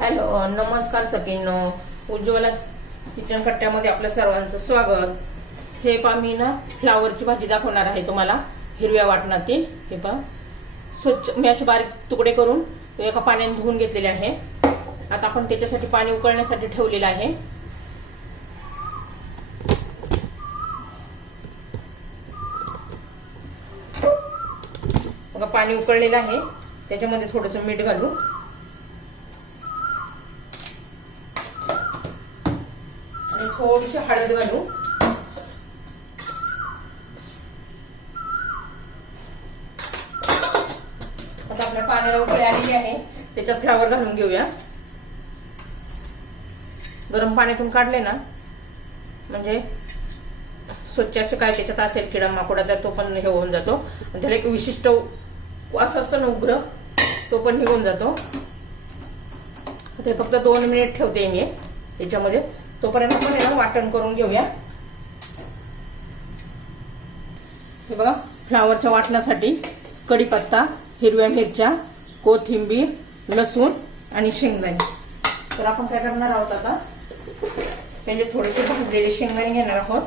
Hello नमस्कार सगळींनो Ujjwala kitchen कट्ट्यामध्ये आपल्या सर्वांचं स्वागत. हे पा मी ना फ्लावरची भाजी दाखवणार आहे तुम्हाला हिरव्या वाटणातील. हे पा स्वच्छ मी असे बारीक तुकडे करून एका पाण्याने धुवून घेतलेले आहे. आता आपण त्याच्यासाठी पाणी उकळण्यासाठी ठेवलेलं आहे. बघा पाणी उकळलेलं आहे. त्याच्यामध्ये थोडंसं मीठ घालू आणि थोडीशी हळद घालू. आता आपल्या पाण्याला उकळी आलेली आहे. त्याच्यात फ्लावर घालून घेऊया. गरम पाण्यातून काढले ना म्हणजे स्वच्छ असे काय त्याच्यात असेल किडा माकोडा तर तो पण हे होऊन जातो. त्याला एक विशिष्ट वास असतो ना उग्र तो पण निघून जातो. ते फक्त दोन मिनिट ठेवते मी त्याच्यामध्ये तोपर्यंत आपण याला वाटण करून घेऊया. हे बघा फ्लावरच्या वाटण्यासाठी कढीपत्ता हिरव्या मिरच्या कोथिंबीर लसूण आणि शेंगदाणे. तर आपण काय करणार आहोत आता? म्हणजे थोडेसे भाजलेले शेंगदाणे घेणार आहोत.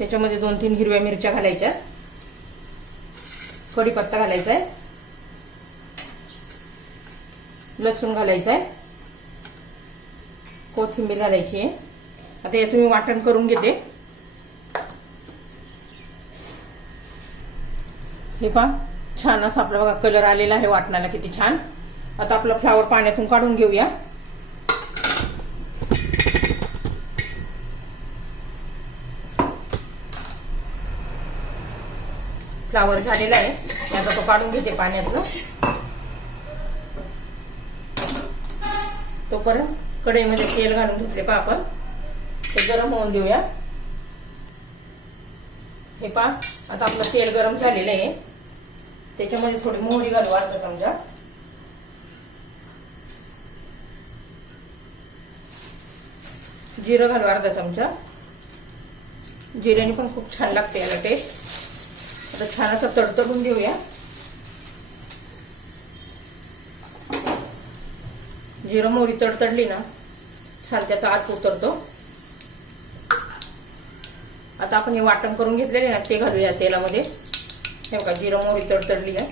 त्याच्यामध्ये दोन तीन हिरव्या मिरच्या घालायच्या. कढीपत्ता घालायचा आहे लसूण घालायचा आहे कोथिंबीर घालायची आहे. आता याचं मी वाटण करून घेते. हे पहा छान असं आपला बघा कलर आलेला आहे वाटणाला किती छान. आता आपलं फ्लावर पाण्यातून काढून घेऊया. फ्लावर झालेला आहे. आता तो काढून घेते पाण्यातलं तोपर्यंत कढईमध्ये तेल घालून घेतले पा आपण. ते गरम होऊन देऊया हे पा आता आपलं तेल गरम झालेलं आहे. त्याच्यामध्ये थोडी मोहरी घालू अर्धा चमचा. जिरं घालू अर्धा चमचा. जिऱ्याने पण खूप छान लागते याला टेस्ट आता छान असं तडतडून घेऊया. जिरं मोहरी तडतडली ना छान त्याचा आत उतरतो. आता आपण हे वाटण करून घेतलेले ना ते घालूया तेलामध्ये. हे बघा जिरं मोहरी तडतडली आहे.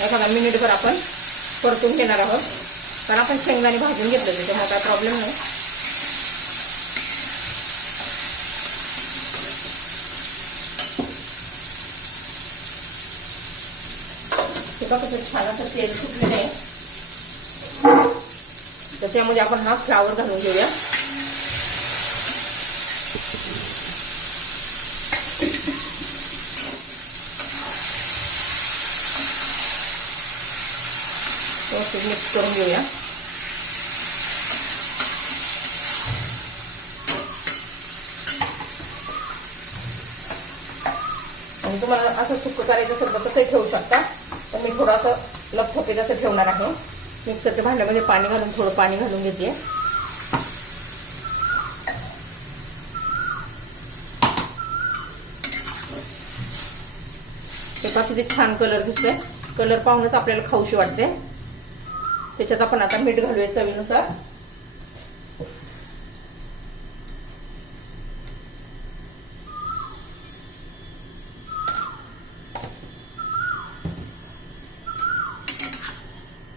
एखादा मिनिटभर आपण परतून घेणार आहोत. कारण आपण शेंगदाणे भाजून घेतलं त्याच्यामुळे काय प्रॉब्लेम नाही. हे बघा कसं छान असं तेल सुटलेलं आहे. तर त्यामध्ये आपण हा फ्लावर घालून घेऊया. व्यवस्थित मिक्स करून घेऊया. आणि तुम्हाला असं सुक्क करायचं असेल तर तसंही ठेवू शकता. तर मी थोडंसं लपथपीत असं ठेवणार आहे. मिक्सरच्या भांड्यामध्ये पाणी घालून थोडं पाणी घालून घेते. ते पहा किती छान कलर दिसतोय. कलर पाहूनच आपल्याला खाऊशी वाटते. त्याच्यात आपण आता मीठ घालूया चवीनुसार.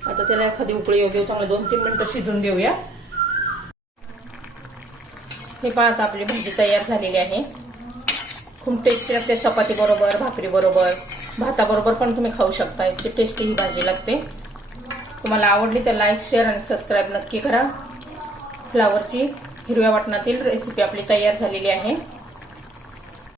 आता त्याला एखादी उकळी येऊ देऊ चांगलं दोन तीन मिनिटं शिजून देऊया. हे पहा आता आपली भाजी तयार झालेली आहे. खूप टेस्टी लागते चपाती बरोबर भाकरी बरोबर भाताबरोबर पण तुम्ही खाऊ शकता इतकी टेस्टी ही भाजी लागते. तुम्हाला आवडली तर लाईक शेअर आणि सबस्क्राईब नक्की करा. फ्लावरची हिरव्या वाटणातील रेसिपी आपली तयार झालेली आहे.